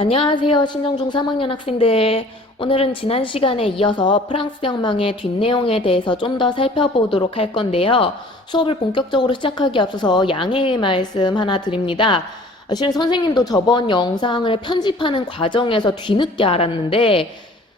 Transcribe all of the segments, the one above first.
안녕하세요. 신정중 3학년 학생들. 오늘은 지난 시간에 이어서 프랑스 혁명의 뒷내용에 대해서 좀 더 살펴보도록 할 건데요. 수업을 본격적으로 시작하기 앞서서 양해의 말씀 하나 드립니다. 실은 선생님도 저번 영상을 편집하는 과정에서 뒤늦게 알았는데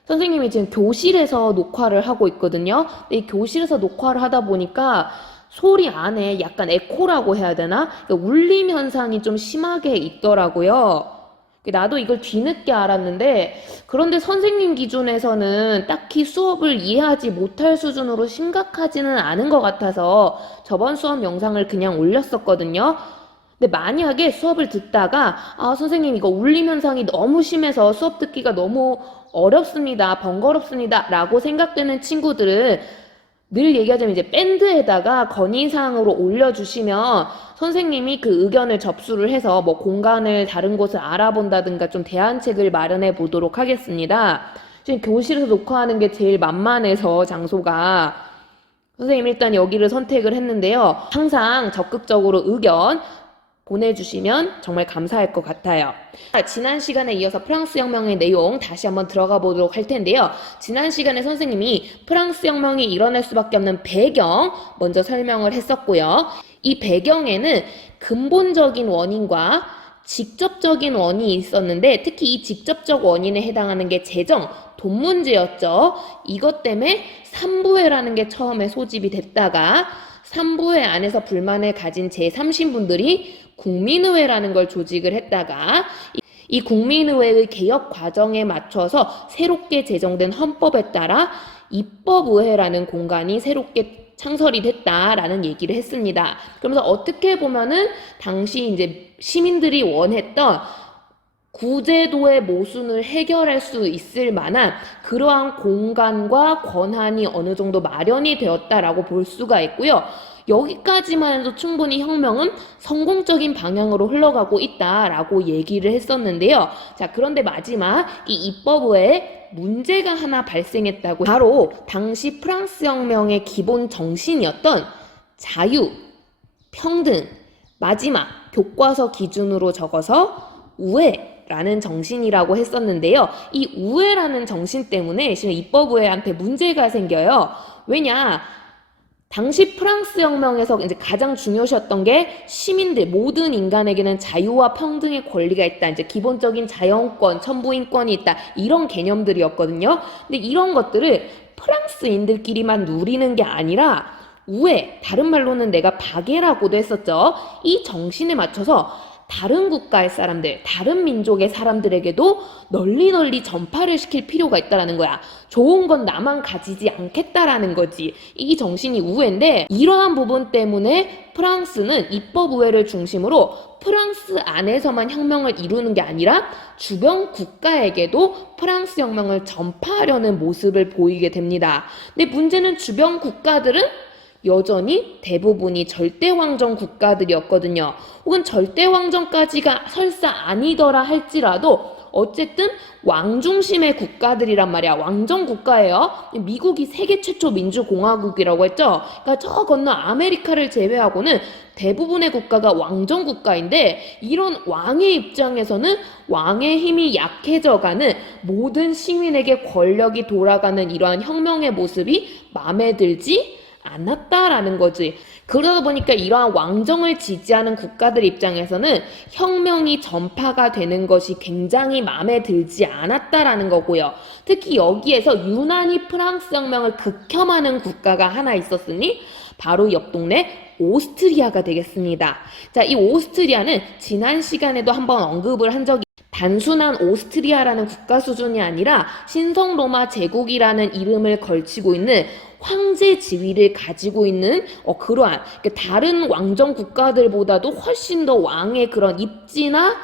선생님이 지금 교실에서 녹화를 하고 있거든요. 근데 이 교실에서 녹화를 하다 보니까 소리 안에 약간 에코라고 해야 되나? 그러니까 울림 현상이 좀 심하게 있더라고요. 나도 이걸 뒤늦게 알았는데, 그런데 선생님 기준에서는 딱히 수업을 이해하지 못할 수준으로 심각하지는 않은 것 같아서 저번 수업 영상을 그냥 올렸었거든요. 근데 만약에 수업을 듣다가, 선생님 이거 울림 현상이 너무 심해서 수업 듣기가 너무 어렵습니다, 번거롭습니다 라고 생각되는 친구들은 늘 얘기하자면 이제 밴드에다가 건의사항으로 올려주시면 선생님이 그 의견을 접수를 해서 뭐 공간을 다른 곳을 알아본다든가 좀 대안책을 마련해 보도록 하겠습니다. 지금 교실에서 녹화하는 게 제일 만만해서 장소가 선생님 일단 여기를 선택을 했는데요. 항상 적극적으로 의견 보내주시면 정말 감사할 것 같아요. 지난 시간에 이어서 프랑스 혁명의 내용 다시 한번 들어가 보도록 할 텐데요. 지난 시간에 선생님이 프랑스 혁명이 일어날 수밖에 없는 배경 먼저 설명을 했었고요. 이 배경에는 근본적인 원인과 직접적인 원인이 있었는데 특히 이 직접적 원인에 해당하는 게 재정, 돈 문제였죠. 이것 때문에 삼부회라는 게 처음에 소집이 됐다가 삼부회 안에서 불만을 가진 제3신분들이 국민의회라는 걸 조직을 했다가 이 국민의회의 개혁 과정에 맞춰서 새롭게 제정된 헌법에 따라 입법의회라는 공간이 새롭게 창설이 됐다라는 얘기를 했습니다. 그러면서 어떻게 보면은 당시 이제 시민들이 원했던 구제도의 모순을 해결할 수 있을 만한 그러한 공간과 권한이 어느 정도 마련이 되었다라고 볼 수가 있고요. 여기까지만 해도 충분히 혁명은 성공적인 방향으로 흘러가고 있다라고 얘기를 했었는데요. 자, 그런데 마지막 이 입법의회에 문제가 하나 발생했다고. 바로 당시 프랑스 혁명의 기본 정신이었던 자유, 평등, 마지막 교과서 기준으로 적어서 우회라는 정신이라고 했었는데요. 이 우회라는 정신 때문에 지금 입법의회한테 문제가 생겨요. 왜냐? 당시 프랑스 혁명에서 이제 가장 중요시했던 게 시민들, 모든 인간에게는 자유와 평등의 권리가 있다. 이제 기본적인 자연권, 천부인권이 있다. 이런 개념들이었거든요. 근데 이런 것들을 프랑스인들끼리만 누리는 게 아니라 우회, 다른 말로는 내가 박애라고도 했었죠. 이 정신에 맞춰서 다른 국가의 사람들, 다른 민족의 사람들에게도 널리 전파를 시킬 필요가 있다라는 거야. 좋은 건 나만 가지지 않겠다라는 거지. 이 정신이 우회인데 이러한 부분 때문에 프랑스는 입법우회를 중심으로 프랑스 안에서만 혁명을 이루는 게 아니라 주변 국가에게도 프랑스 혁명을 전파하려는 모습을 보이게 됩니다. 근데 문제는 주변 국가들은 여전히 대부분이 절대왕정 국가들이었거든요. 혹은 절대왕정까지가 설사 아니더라 할지라도 어쨌든 왕중심의 국가들이란 말이야. 왕정 국가예요. 미국이 세계 최초 민주공화국이라고 했죠. 그러니까 저 건너 아메리카를 제외하고는 대부분의 국가가 왕정 국가인데 이런 왕의 입장에서는 왕의 힘이 약해져가는 모든 시민에게 권력이 돌아가는 이러한 혁명의 모습이 마음에 들지 않았다라는 거지. 그러다 보니까 이러한 왕정을 지지하는 국가들 입장에서는 혁명이 전파가 되는 것이 굉장히 마음에 들지 않았다라는 거고요. 특히 여기에서 유난히 프랑스 혁명을 극혐하는 국가가 하나 있었으니 바로 옆 동네 오스트리아가 되겠습니다. 자, 이 오스트리아는 지난 시간에도 한번 언급을 한 적이 단순한 오스트리아라는 국가 수준이 아니라 신성로마 제국이라는 이름을 걸치고 있는 황제 지위를 가지고 있는 그러한 다른 왕정 국가들보다도 훨씬 더 왕의 그런 입지나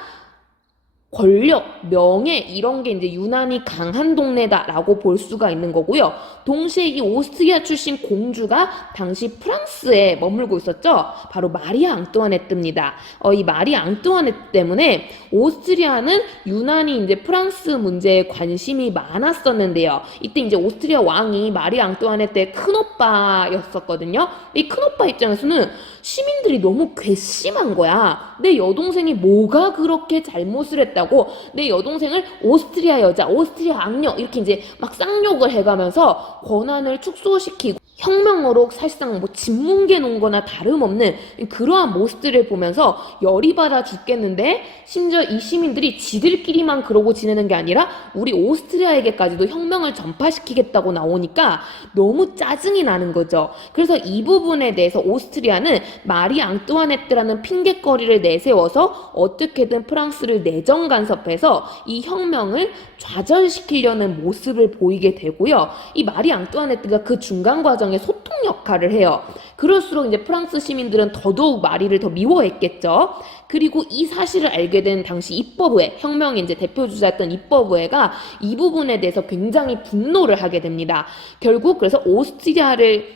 권력, 명예 이런 게 이제 유난히 강한 동네다라고 볼 수가 있는 거고요. 동시에 이 오스트리아 출신 공주가 당시 프랑스에 머물고 있었죠. 바로 마리 앙뚜아네트입니다. 이 마리 앙뚜아네트 때문에 오스트리아는 유난히 이제 프랑스 문제에 관심이 많았었는데요. 이때 이제 오스트리아 왕이 마리 앙뚜아네트의 큰오빠였었거든요. 이 큰오빠 입장에서는 시민들이 너무 괘씸한 거야. 내 여동생이 뭐가 그렇게 잘못을 했다 했다고 내 여동생을 오스트리아 여자, 오스트리아 악녀 이렇게 이제 막 쌍욕을 해가면서 권한을 축소시키고 혁명으로 사실상 뭐 짓뭉개 놓은 거나 다름없는 그러한 모습들을 보면서 열이 받아 죽겠는데, 심지어 이 시민들이 지들끼리만 그러고 지내는 게 아니라 우리 오스트리아에게까지도 혁명을 전파시키겠다고 나오니까 너무 짜증이 나는 거죠. 그래서 이 부분에 대해서 오스트리아는 마리 앙뚜아네트라는 핑계거리를 내세워서 어떻게든 프랑스를 내정 간섭해서 이 혁명을 좌절시키려는 모습을 보이게 되고요. 이 마리 앙뚜아네트가 그 중간 과정에 소통 역할을 해요. 그럴수록 이제 프랑스 시민들은 더더욱 마리를 더 미워했겠죠. 그리고 이 사실을 알게 된 당시 입법부회, 혁명의 이제 대표주자였던 입법부회가 이 부분에 대해서 굉장히 분노를 하게 됩니다. 결국 그래서 오스트리아를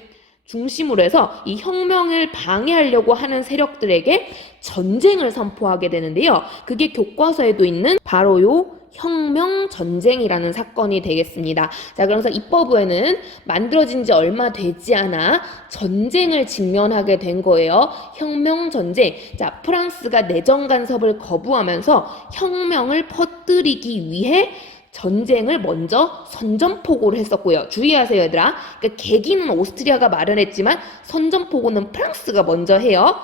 중심으로 해서 이 혁명을 방해하려고 하는 세력들에게 전쟁을 선포하게 되는데요. 그게 교과서에도 있는 바로 요 혁명 전쟁이라는 사건이 되겠습니다. 자, 그래서 입법부에는 만들어진 지 얼마 되지 않아 전쟁을 직면하게 된 거예요. 혁명 전쟁. 자, 프랑스가 내정 간섭을 거부하면서 혁명을 퍼뜨리기 위해 전쟁을 먼저 선전포고를 했었고요. 주의하세요, 얘들아. 그러니까 계기는 오스트리아가 마련했지만 선전포고는 프랑스가 먼저 해요.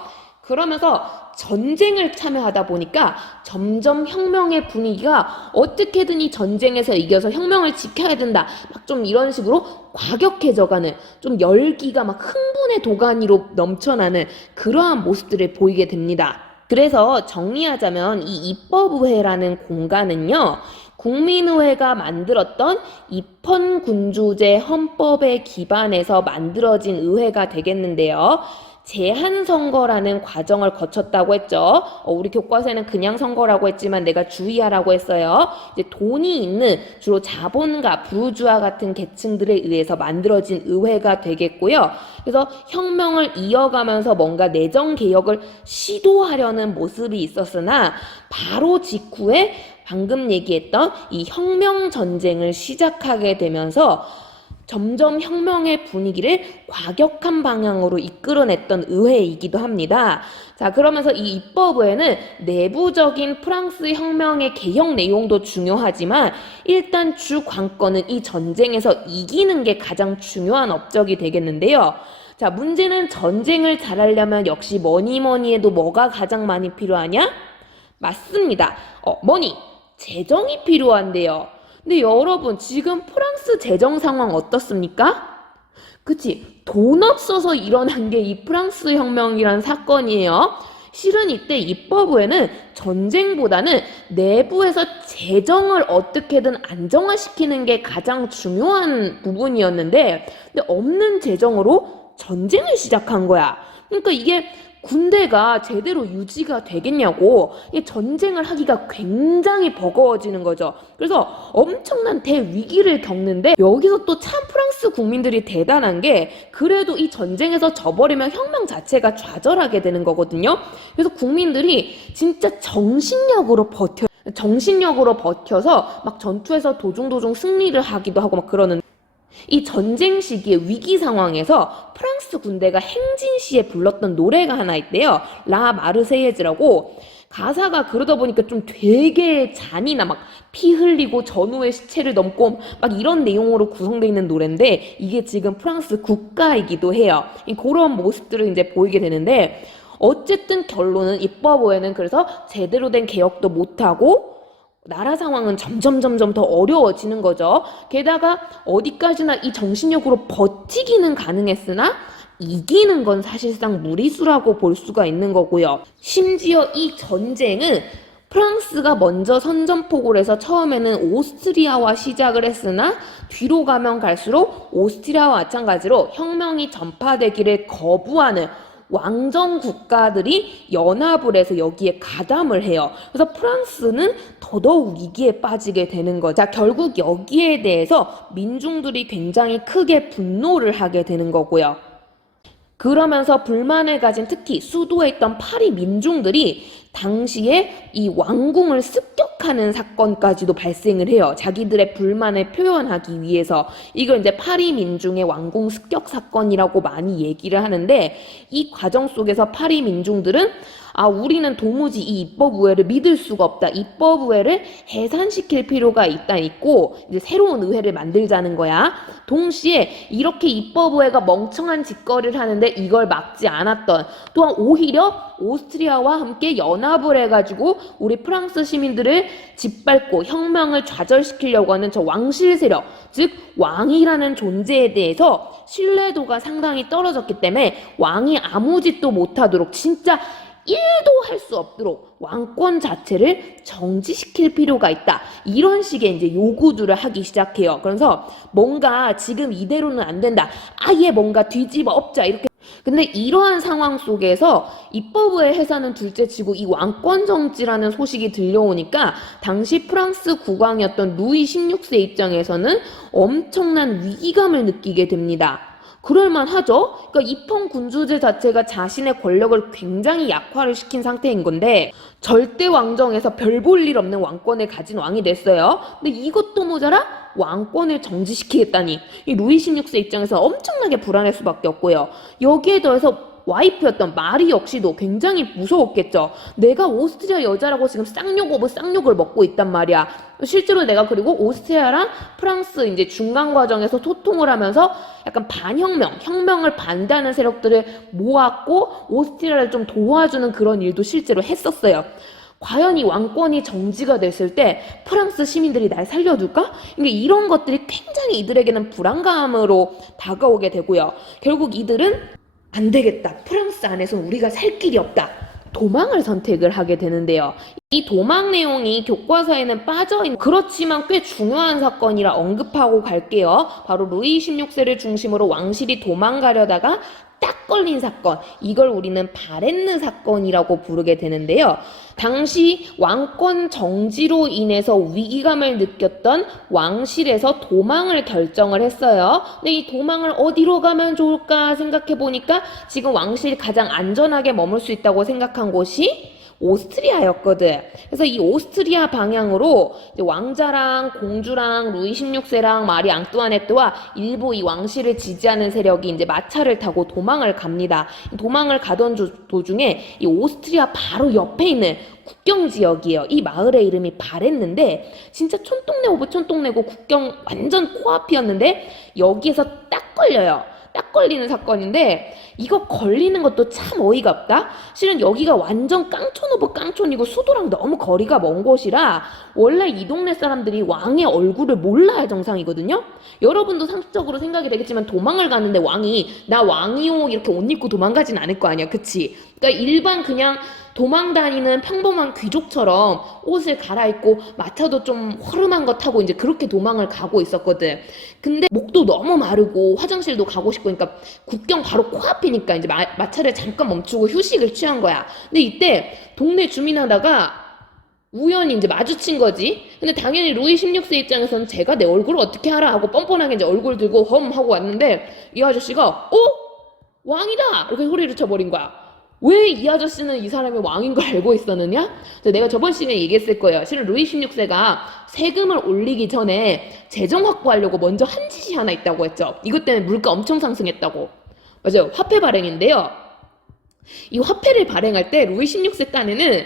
그러면서 전쟁을 참여하다 보니까 점점 혁명의 분위기가 어떻게든 이 전쟁에서 이겨서 혁명을 지켜야 된다, 막 좀 이런 식으로 과격해져가는, 좀 열기가 막 흥분의 도가니로 넘쳐나는 그러한 모습들을 보이게 됩니다. 그래서 정리하자면 이 입법의회라는 공간은요, 국민의회가 만들었던 입헌군주제 헌법에 기반해서 만들어진 의회가 되겠는데요. 제한선거라는 과정을 거쳤다고 했죠. 우리 교과서에는 그냥 선거라고 했지만 내가 주의하라고 했어요. 이제 돈이 있는 주로 자본가, 부르주아 같은 계층들에 의해서 만들어진 의회가 되겠고요. 그래서 혁명을 이어가면서 뭔가 내정 개혁을 시도하려는 모습이 있었으나 바로 직후에 방금 얘기했던 이 혁명 전쟁을 시작하게 되면서 점점 혁명의 분위기를 과격한 방향으로 이끌어냈던 의회이기도 합니다. 자, 그러면서 이 입법의회는 내부적인 프랑스 혁명의 개혁 내용도 중요하지만 일단 주 관건은 이 전쟁에서 이기는 게 가장 중요한 업적이 되겠는데요. 자, 문제는 전쟁을 잘하려면 역시 뭐니 해도 뭐가 가장 많이 필요하냐? 맞습니다. 뭐니? 재정이 필요한데요. 근데 여러분, 지금 프랑스 재정 상황 어떻습니까? 그치? 돈 없어서 일어난 게 이 프랑스 혁명이란 사건이에요. 실은 이때 입법부에는 전쟁보다는 내부에서 재정을 어떻게든 안정화시키는 게 가장 중요한 부분이었는데, 근데 없는 재정으로 전쟁을 시작한 거야. 그러니까 이게 군대가 제대로 유지가 되겠냐고, 전쟁을 하기가 굉장히 버거워지는 거죠. 그래서 엄청난 대위기를 겪는데, 여기서 또 참 프랑스 국민들이 대단한 게 그래도 이 전쟁에서 져버리면 혁명 자체가 좌절하게 되는 거거든요. 그래서 국민들이 진짜 정신력으로 버텨서 막 전투에서 도중도중 승리를 하기도 하고 막 그러는, 이 전쟁 시기의 위기 상황에서 프랑스 군대가 행진시에 불렀던 노래가 하나 있대요. 라 마르세예즈라고. 가사가 그러다 보니까 좀 되게 잔인한, 막 피 흘리고 전우의 시체를 넘고 막 이런 내용으로 구성되어 있는 노래인데, 이게 지금 프랑스 국가이기도 해요. 그런 모습들을 이제 보이게 되는데, 어쨌든 결론은 입법부에는 그래서 제대로 된 개혁도 못하고 나라 상황은 점점 더 어려워지는 거죠. 게다가 어디까지나 이 정신력으로 버티기는 가능했으나 이기는 건 사실상 무리수라고 볼 수가 있는 거고요. 심지어 이 전쟁은 프랑스가 먼저 선전포고를 해서 처음에는 오스트리아와 시작을 했으나 뒤로 가면 갈수록 오스트리아와 마찬가지로 혁명이 전파되기를 거부하는 왕정 국가들이 연합을 해서 여기에 가담을 해요. 그래서 프랑스는 더더욱 위기에 빠지게 되는 거죠. 자, 결국 여기에 대해서 민중들이 굉장히 크게 분노를 하게 되는 거고요. 그러면서 불만을 가진 특히 수도에 있던 파리 민중들이 당시에 이 왕궁을 습격하는 사건까지도 발생을 해요. 자기들의 불만을 표현하기 위해서. 이걸 이제 파리 민중의 왕궁 습격 사건이라고 많이 얘기를 하는데, 이 과정 속에서 파리 민중들은 아, 우리는 도무지 이 입법 우회를 믿을 수가 없다. 입법 우회를 해산시킬 필요가 있고 이제 새로운 의회를 만들자는 거야. 동시에 이렇게 입법 우회가 멍청한 짓거리를 하는데 이걸 막지 않았던, 또한 오히려 오스트리아와 함께 연합을 해가지고 우리 프랑스 시민들을 짓밟고 혁명을 좌절시키려고 하는 저 왕실 세력, 즉 왕이라는 존재에 대해서 신뢰도가 상당히 떨어졌기 때문에 왕이 아무 짓도 못하도록, 진짜 1도 할 수 없도록 왕권 자체를 정지시킬 필요가 있다. 이런 식의 이제 요구들을 하기 시작해요. 그래서 뭔가 지금 이대로는 안 된다. 아예 뭔가 뒤집어 엎자, 이렇게. 근데 이러한 상황 속에서 입법의 해산은 둘째치고 이 왕권 정지라는 소식이 들려오니까 당시 프랑스 국왕이었던 루이 16세 입장에서는 엄청난 위기감을 느끼게 됩니다. 그럴만하죠? 그러니까 입헌 군주제 자체가 자신의 권력을 굉장히 약화를 시킨 상태인 건데 절대 왕정에서 별 볼 일 없는 왕권을 가진 왕이 됐어요. 근데 이것도 모자라 왕권을 정지시키겠다니, 이 루이 16세 입장에서 엄청나게 불안할 수밖에 없고요. 여기에 더해서 와이프였던 마리 역시도 굉장히 무서웠겠죠. 내가 오스트리아 여자라고 지금 쌍욕 오브 쌍욕을 먹고 있단 말이야. 실제로 내가 그리고 오스트리아랑 프랑스 이제 중간 과정에서 소통을 하면서 약간 혁명을 반대하는 세력들을 모았고 오스트리아를 좀 도와주는 그런 일도 실제로 했었어요. 과연 이 왕권이 정지가 됐을 때 프랑스 시민들이 날 살려줄까? 그러니까 이런 것들이 굉장히 이들에게는 불안감으로 다가오게 되고요. 결국 이들은 안 되겠다, 프랑스 안에서 우리가 살 길이 없다, 도망을 선택을 하게 되는데요. 이 도망 내용이 교과서에는 빠져있는, 그렇지만 꽤 중요한 사건이라 언급하고 갈게요. 바로 루이 16세를 중심으로 왕실이 도망가려다가 딱 걸린 사건, 이걸 우리는 바렌느 사건이라고 부르게 되는데요. 당시 왕권 정지로 인해서 위기감을 느꼈던 왕실에서 도망을 결정을 했어요. 근데 이 도망을 어디로 가면 좋을까 생각해 보니까 지금 왕실이 가장 안전하게 머물 수 있다고 생각한 곳이 오스트리아였거든. 그래서 이 오스트리아 방향으로 이제 왕자랑 공주랑 루이 16세랑 마리 앙뚜아네트와 일부 이 왕실을 지지하는 세력이 이제 마차를 타고 도망을 갑니다. 도망을 가던 도중에 이 오스트리아 바로 옆에 있는 국경 지역이에요. 이 마을의 이름이 바렌는데 진짜 촌동네 오브 촌동네고 국경 완전 코앞이었는데 여기에서 딱 걸려요. 딱 걸리는 사건인데 이거 걸리는 것도 참 어이가 없다. 실은 여기가 완전 깡촌 오브 깡촌이고 수도랑 너무 거리가 먼 곳이라 원래 이 동네 사람들이 왕의 얼굴을 몰라야 정상이거든요. 여러분도 상식적으로 생각이 되겠지만 도망을 가는데 왕이 나 왕이요 이렇게 옷 입고 도망가진 않을 거 아니야, 그치? 그러니까 일반 그냥 도망 다니는 평범한 귀족처럼 옷을 갈아입고 마차도 좀 허름한 거 타고 이제 그렇게 도망을 가고 있었거든. 근데 목도 너무 마르고 화장실도 가고 싶고, 그러니까 국경 바로 코앞이니까 이제 마차를 잠깐 멈추고 휴식을 취한 거야. 근데 이때 동네 주민하다가 우연히 이제 마주친 거지. 근데 당연히 루이 16세 입장에서는 제가 내 얼굴을 어떻게 알아 하고 뻔뻔하게 이제 얼굴 들고 험 하고 왔는데 이 아저씨가 왕이다! 이렇게 소리를 쳐버린 거야. 왜 이 아저씨는 이 사람이 왕인 걸 알고 있었느냐? 내가 저번 시간에 얘기했을 거예요. 실은 루이 16세가 세금을 올리기 전에 재정 확보하려고 먼저 한 짓이 하나 있다고 했죠. 이것 때문에 물가 엄청 상승했다고. 맞아요. 화폐 발행인데요. 이 화폐를 발행할 때 루이 16세 딴에는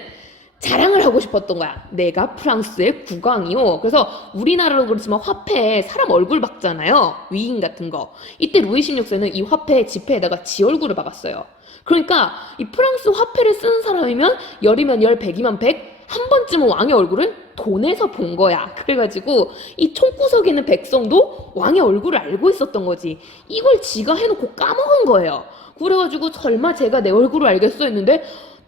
자랑을 하고 싶었던 거야. 내가 프랑스의 국왕이요. 그래서 우리나라로 그렇지만 화폐에 사람 얼굴 박잖아요. 위인 같은 거. 이때 루이 16세는 이 화폐 지폐에다가 지 얼굴을 박았어요. 그러니까 이 프랑스 화폐를 쓰는 사람이면 열이면 열, 백이면 백, 한 번쯤은 왕의 얼굴을 돈에서 본 거야. 그래가지고 이 총구석에 있는 백성도 왕의 얼굴을 알고 있었던 거지. 이걸 지가 해놓고 까먹은 거예요. 그래가지고 설마 제가 내 얼굴을 알겠어 했는데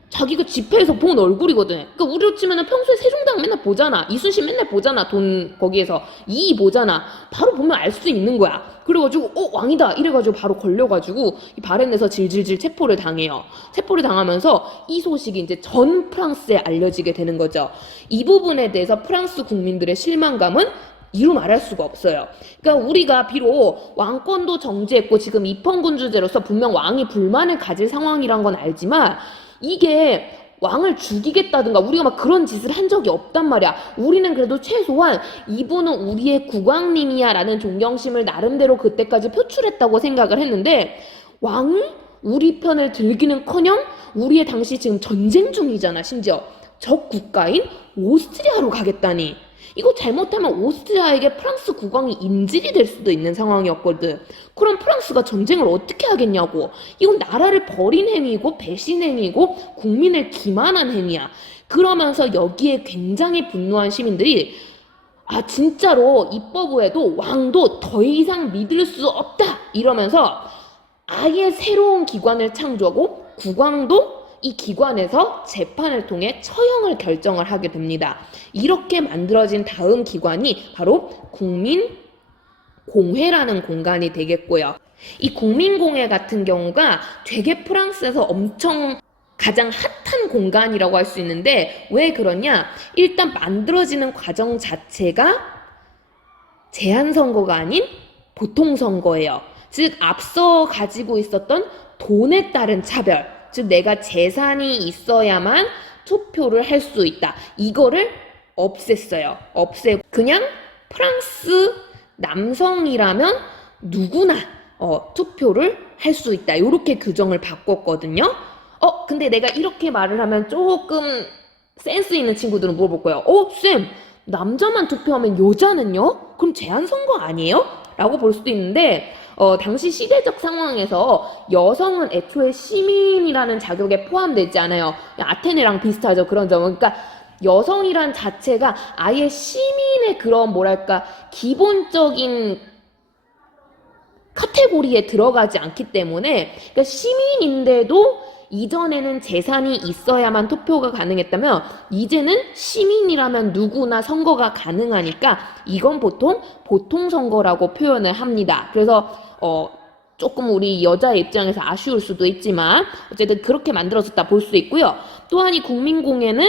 자기가 지폐에서 본 얼굴이거든. 그러니까 우리로 치면은 평소에 세종대왕 맨날 보잖아. 이순신 맨날 보잖아. 돈 거기에서 이 보잖아. 바로 보면 알 수 있는 거야. 그래가지고 왕이다 이래가지고 바로 걸려가지고 이 바렌에서 질질질 체포를 당해요. 체포를 당하면서 이 소식이 이제 전 프랑스에 알려지게 되는 거죠. 이 부분에 대해서 프랑스 국민들의 실망감은 이루 말할 수가 없어요. 그러니까 우리가 비록 왕권도 정지했고 지금 입헌군주제로서 분명 왕이 불만을 가질 상황이란 건 알지만 이게 왕을 죽이겠다든가 우리가 막 그런 짓을 한 적이 없단 말이야. 우리는 그래도 최소한 이분은 우리의 국왕님이야 라는 존경심을 나름대로 그때까지 표출했다고 생각을 했는데 왕을 우리 편을 들기는커녕 우리의 당시 지금 전쟁 중이잖아. 심지어 적 국가인 오스트리아로 가겠다니. 이거 잘못하면 오스트리아에게 프랑스 국왕이 인질이 될 수도 있는 상황이었거든. 그럼 프랑스가 전쟁을 어떻게 하겠냐고. 이건 나라를 버린 행위고 배신 행위고 국민을 기만한 행위야. 그러면서 여기에 굉장히 분노한 시민들이 진짜로 입법부에도 왕도 더 이상 믿을 수 없다 이러면서 아예 새로운 기관을 창조하고 국왕도 이 기관에서 재판을 통해 처형을 결정을 하게 됩니다. 이렇게 만들어진 다음 기관이 바로 국민공회라는 공간이 되겠고요. 이 국민공회 같은 경우가 되게 프랑스에서 엄청 가장 핫한 공간이라고 할 수 있는데 왜 그러냐? 일단 만들어지는 과정 자체가 제한선거가 아닌 보통선거예요. 즉 앞서 가지고 있었던 돈에 따른 차별, 즉 내가 재산이 있어야만 투표를 할 수 있다. 이거를 없앴어요. 없애고 그냥 프랑스 남성이라면 누구나 투표를 할 수 있다. 이렇게 규정을 바꿨거든요. 근데 내가 이렇게 말을 하면 조금 센스 있는 친구들은 물어볼 거예요. 쌤, 남자만 투표하면 여자는요? 그럼 제한선거 아니에요? 라고 볼 수도 있는데 당시 시대적 상황에서 여성은 애초에 시민이라는 자격에 포함되지 않아요. 아테네랑 비슷하죠. 그런 점은. 그러니까 여성이란 자체가 아예 시민의 그런 기본적인 카테고리에 들어가지 않기 때문에 그러니까 시민인데도 이전에는 재산이 있어야만 투표가 가능했다면 이제는 시민이라면 누구나 선거가 가능하니까 이건 보통 선거라고 표현을 합니다. 그래서 조금 우리 여자의 입장에서 아쉬울 수도 있지만 어쨌든 그렇게 만들어졌다 볼 수 있고요. 또한 이 국민공회는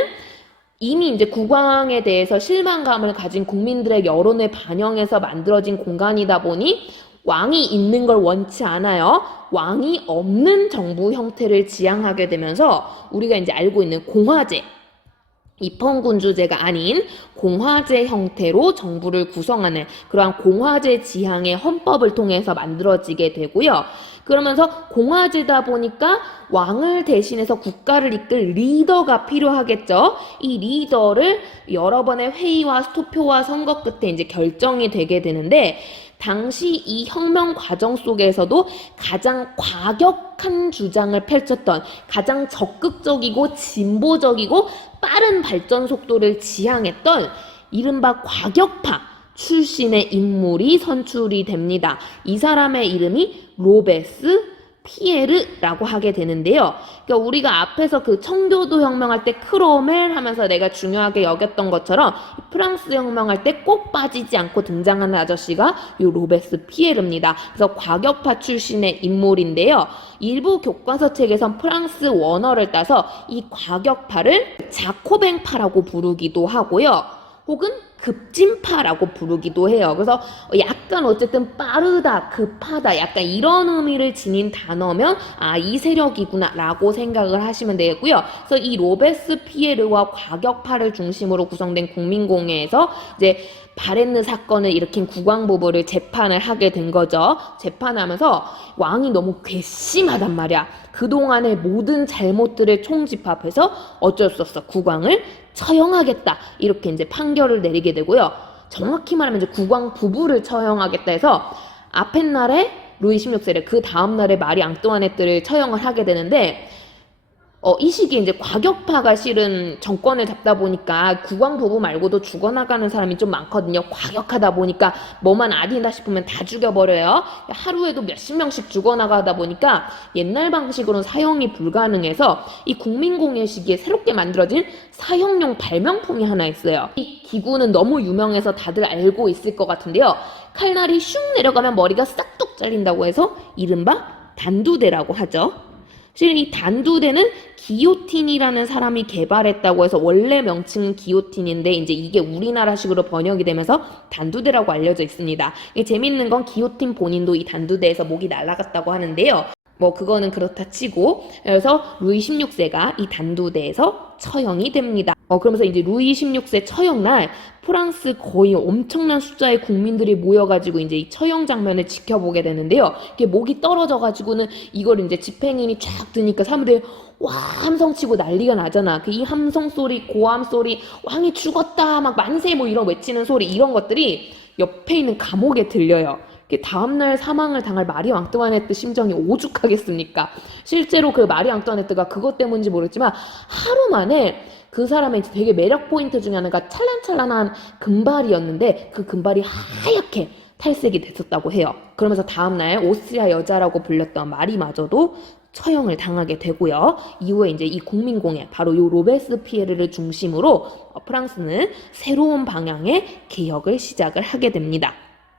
이미 이제 국왕에 대해서 실망감을 가진 국민들의 여론을 반영해서 만들어진 공간이다 보니 왕이 있는 걸 원치 않아요. 왕이 없는 정부 형태를 지향하게 되면서 우리가 이제 알고 있는 공화제, 입헌군주제가 아닌 공화제 형태로 정부를 구성하는 그러한 공화제 지향의 헌법을 통해서 만들어지게 되고요. 그러면서 공화제다 보니까 왕을 대신해서 국가를 이끌 리더가 필요하겠죠. 이 리더를 여러 번의 회의와 투표와 선거 끝에 이제 결정이 되게 되는데 당시 이 혁명 과정 속에서도 가장 과격한 주장을 펼쳤던 가장 적극적이고 진보적이고 빠른 발전 속도를 지향했던 이른바 과격파 출신의 인물이 선출이 됩니다. 이 사람의 이름이 로베스 피에르라고 하게 되는데요. 그러니까 우리가 앞에서 그 청교도 혁명할 때 크로멜 하면서 내가 중요하게 여겼던 것처럼 프랑스 혁명할 때 꼭 빠지지 않고 등장하는 아저씨가 이 로베스 피에르입니다. 그래서 과격파 출신의 인물인데요. 일부 교과서 책에선 프랑스 원어를 따서 이 과격파를 자코뱅파라고 부르기도 하고요. 혹은 급진파라고 부르기도 해요. 그래서 약간 어쨌든 빠르다, 급하다, 약간 이런 의미를 지닌 단어면 이 세력이구나 라고 생각을 하시면 되겠고요. 그래서 이 로베스 피에르와 과격파를 중심으로 구성된 국민공회에서 이제 바렌느 사건을 일으킨 국왕 부부를 재판을 하게 된 거죠. 재판하면서 왕이 너무 괘씸하단 말이야. 그동안의 모든 잘못들을 총집합해서 어쩔 수 없어 국왕을 처형하겠다 이렇게 이제 판결을 내리게 되고요. 정확히 말하면 이제 국왕 부부를 처형하겠다 해서 아펜날에 루이 16세를 그 다음 날에 마리 앙뚜아네트를 처형을 하게 되는데 이 시기에 이제 과격파가 실은 정권을 잡다 보니까 국왕 부부 말고도 죽어나가는 사람이 좀 많거든요. 과격하다 보니까 뭐만 아니다 싶으면 다 죽여버려요. 하루에도 몇십 명씩 죽어나가다 보니까 옛날 방식으로는 사형이 불가능해서 이 국민공회 시기에 새롭게 만들어진 사형용 발명품이 하나 있어요. 이 기구는 너무 유명해서 다들 알고 있을 것 같은데요. 칼날이 슉 내려가면 머리가 싹둑 잘린다고 해서 이른바 단두대라고 하죠. 사실 이 단두대는 기요틴이라는 사람이 개발했다고 해서 원래 명칭은 기요틴인데 이제 이게 우리나라식으로 번역이 되면서 단두대라고 알려져 있습니다. 재밌는 건 기요틴 본인도 이 단두대에서 목이 날아갔다고 하는데요. 뭐 그거는 그렇다 치고 그래서 루이 16세가 이 단두대에서 처형이 됩니다. 그러면서 이제 루이 16세 처형날 프랑스 거의 엄청난 숫자의 국민들이 모여가지고 이제 이 처형 장면을 지켜보게 되는데요. 이게 목이 떨어져가지고는 이걸 이제 집행인이 쫙 드니까 사람들이 와 함성치고 난리가 나잖아. 그 이 함성 소리, 고함 소리, 왕이 죽었다, 막 만세 뭐 이런 외치는 소리 이런 것들이 옆에 있는 감옥에 들려요. 다음날 사망을 당할 마리 앙뚜아네트 심정이 오죽하겠습니까? 실제로 그 마리 앙뚜아네트가 그것 때문인지 모르겠지만 하루 만에 그 사람의 되게 매력 포인트 중에 하나가 찰랑찰랑한 금발이었는데 그 금발이 하얗게 탈색이 됐었다고 해요. 그러면서 다음날 오스트리아 여자라고 불렸던 마리마저도 처형을 당하게 되고요. 이후에 이제 이 국민공예, 바로 요 로베스피에르를 중심으로 프랑스는 새로운 방향의 개혁을 시작을 하게 됩니다.